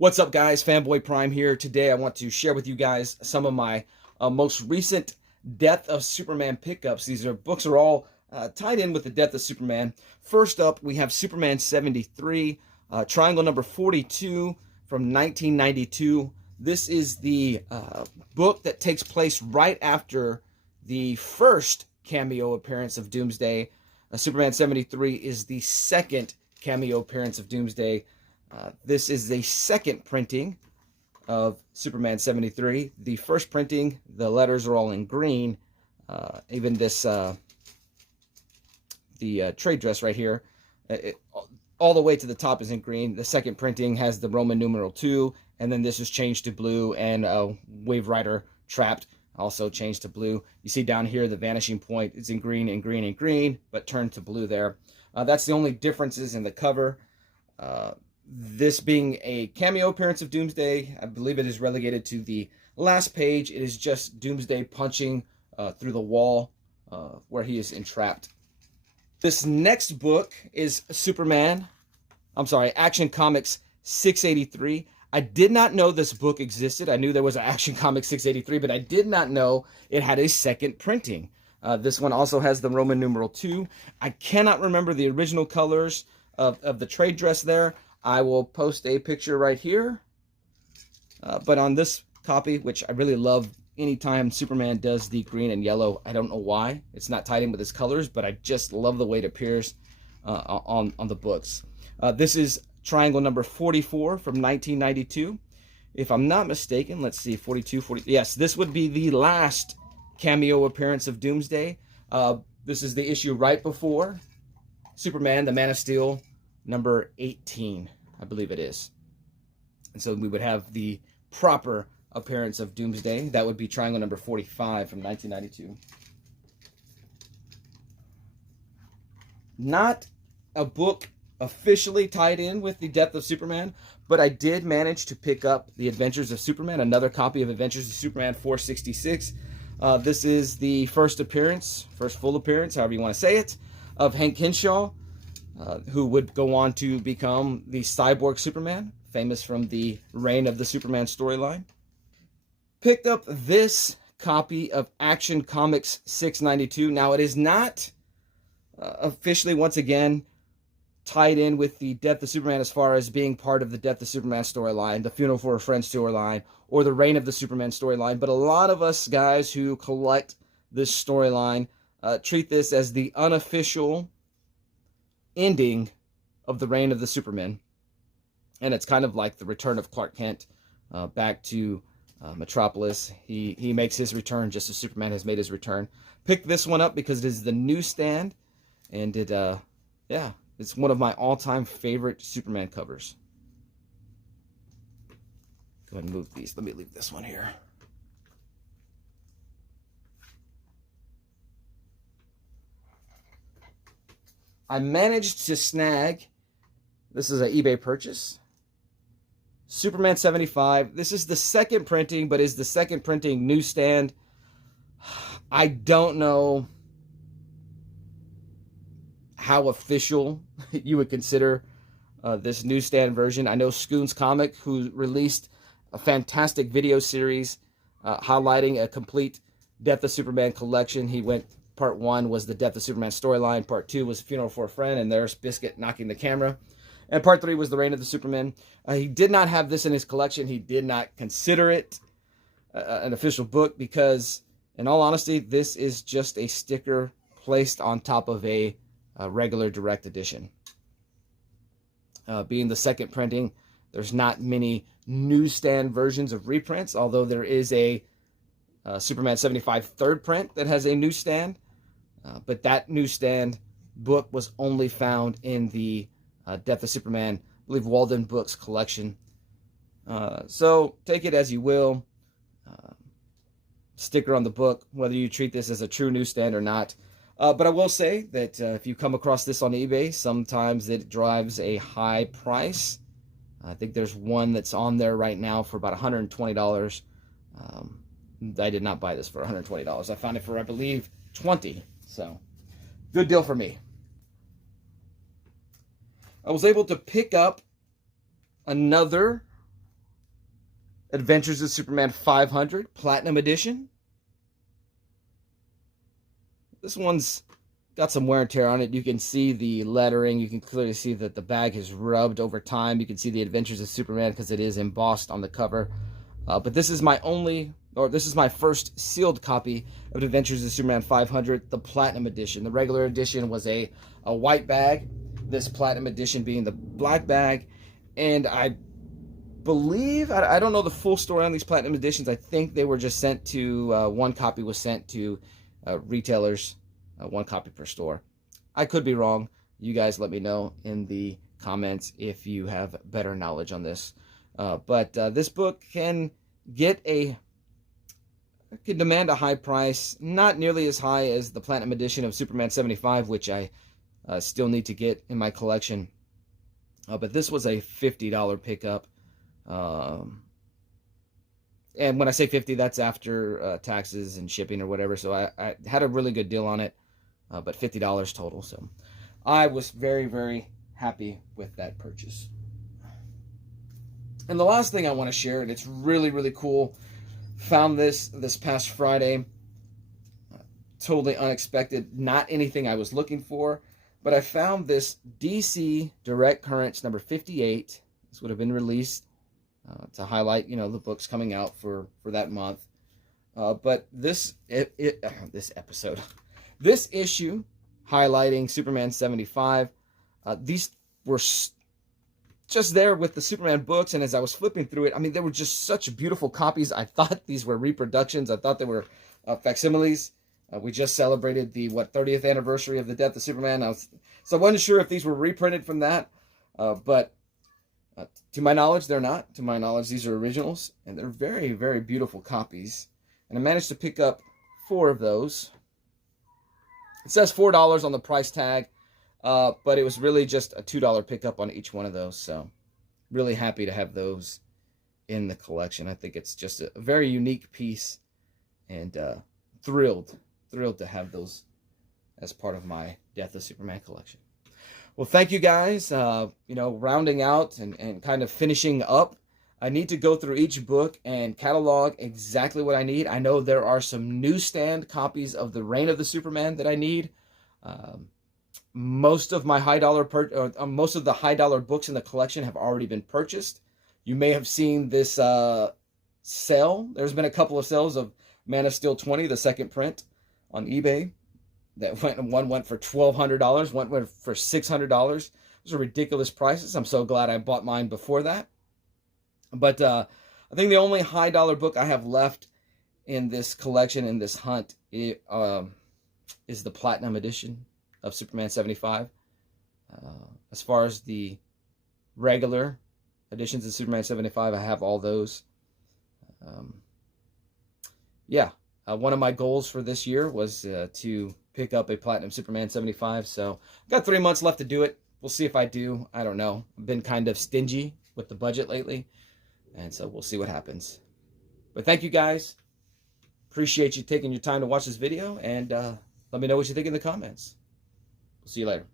What's up, guys? FanboyPrime here. Today I want to share with you guys some of my most recent Death of Superman pickups. These books are all tied in with the Death of Superman. First up, we have Superman 73, triangle number 42 from 1992. This is the book that takes place right after the first cameo appearance of Doomsday. Superman 73 is the second cameo appearance of Doomsday. This is the second printing of Superman 73. The first printing, the letters are all in green. Even this, the trade dress right here, all the way to the top is in green. The second printing has the Roman numeral 2, and then this is changed to blue, and Wave Rider Trapped also changed to blue. You see down here the vanishing point is in green and green and green, but turned to blue there. That's the only differences in the cover. This being a cameo appearance of Doomsday, I believe it is relegated to the last page. It is just Doomsday punching through the wall where he is entrapped. This next book is Action Comics 683. I did not know this book existed. I knew there was an Action Comics 683, but I did not know it had a second printing. This one also has the Roman numeral 2. I cannot remember the original colors of the trade dress there. I will post a picture right here. But on this copy, which I really love anytime Superman does the green and yellow, I don't know why. It's not tied in with his colors, but I just love the way it appears on the books. This is triangle number 44 from 1992. If I'm not mistaken, let's see, 42, 40. Yes, this would be the last cameo appearance of Doomsday. This is the issue right before Superman, the Man of Steel, number 18, I believe it is. And so we would have the proper appearance of Doomsday. That would be triangle number 45 from 1992. Not a book officially tied in with the Death of Superman, but I did manage to pick up The Adventures of Superman, another copy of Adventures of Superman 466. This is the first full appearance, however you want to say it, of Hank Henshaw, who would go on to become the Cyborg Superman, famous from the Reign of the Superman storyline. Picked up this copy of Action Comics 692. Now, it is not officially, once again, tied in with the Death of Superman as far as being part of the Death of Superman storyline, the Funeral for a Friend storyline, or the Reign of the Superman storyline. But a lot of us guys who collect this storyline treat this as the unofficial ending of the Reign of the Superman, and it's kind of like the return of Clark Kent back to Metropolis. He makes his return just as Superman has made his return. Picked this one up because it is the newsstand, and it's one of my all-time favorite Superman covers. Go ahead and move these. Let me leave this one here. I managed to snag, this is an eBay purchase, Superman 75. This is the second printing, but is the second printing newsstand. I don't know how official you would consider this newsstand version. I know Scoon's Comic, who released a fantastic video series highlighting a complete Death of Superman collection. Part 1 was the Death of Superman storyline. Part 2 was Funeral for a Friend, and there's Biscuit knocking the camera. And Part 3 was the Reign of the Superman. He did not have this in his collection. He did not consider it an official book because, in all honesty, this is just a sticker placed on top of a regular direct edition. Being the second printing, there's not many newsstand versions of reprints, although there is a Superman 75 third print that has a newsstand. But that newsstand book was only found in the Death of Superman, I believe, Walden Books collection. So take it as you will. Sticker on the book, whether you treat this as a true newsstand or not. But I will say that if you come across this on eBay, sometimes it drives a high price. I think there's one that's on there right now for about $120. I did not buy this for $120. I found it for, I believe, $20. So, good deal for me. I was able to pick up another Adventures of Superman 500 Platinum Edition. This one's got some wear and tear on it. You can see the lettering. You can clearly see that the bag has rubbed over time. You can see the Adventures of Superman because it is embossed on the cover. But this is my first sealed copy of Adventures of Superman 500, the Platinum Edition. The regular edition was a white bag, this Platinum Edition being the black bag. And I believe, I don't know the full story on these Platinum Editions. I think they were just sent to, one copy was sent to retailers, one copy per store. I could be wrong. You guys let me know in the comments if you have better knowledge on this. But this book can demand a high price, not nearly as high as the Platinum Edition of Superman 75, which I still need to get in my collection. But this was a $50 pickup. And when I say 50, that's after taxes and shipping or whatever. So I had a really good deal on it, but $50 total. So I was very, very happy with that purchase. And the last thing I want to share, and it's really, really cool. Found this past Friday. Totally unexpected. Not anything I was looking for. But I found this DC Direct Currents number 58. This would have been released to highlight, the books coming out for that month. But this issue highlighting Superman 75, these were just there with the Superman books, and as I was flipping through it, I mean, they were just such beautiful copies. I thought these were reproductions. I thought they were facsimiles. We just celebrated the 30th anniversary of the death of Superman. So I wasn't sure if these were reprinted from that, but to my knowledge, they're not. To my knowledge, these are originals, and they're very, very beautiful copies. And I managed to pick up 4 of those. It says $4 on the price tag, but it was really just a $2 pickup on each one of those. So really happy to have those in the collection. I think it's just a very unique piece, and thrilled to have those as part of my Death of Superman collection. Well, thank you guys. Rounding out and kind of finishing up, I need to go through each book and catalog exactly what I need. I know there are some newsstand copies of The Reign of the Superman that I need. Most of my most of the high dollar books in the collection have already been purchased. You may have seen this sale. There's been a couple of sales of Man of Steel 20, the second print, on eBay. One went for $1,200, one went for $600. Those are ridiculous prices. I'm so glad I bought mine before that. But I think the only high dollar book I have left in this collection, in this hunt, is the Platinum Edition of Superman 75. As far as the regular editions of Superman 75, I have all those. One of my goals for this year was to pick up a Platinum Superman 75. So I've got 3 months left to do it. We'll see if I do. I don't know. I've been kind of stingy with the budget lately, and so we'll see what happens. But thank you guys. Appreciate you taking your time to watch this video, and let me know what you think in the comments. We'll see you later.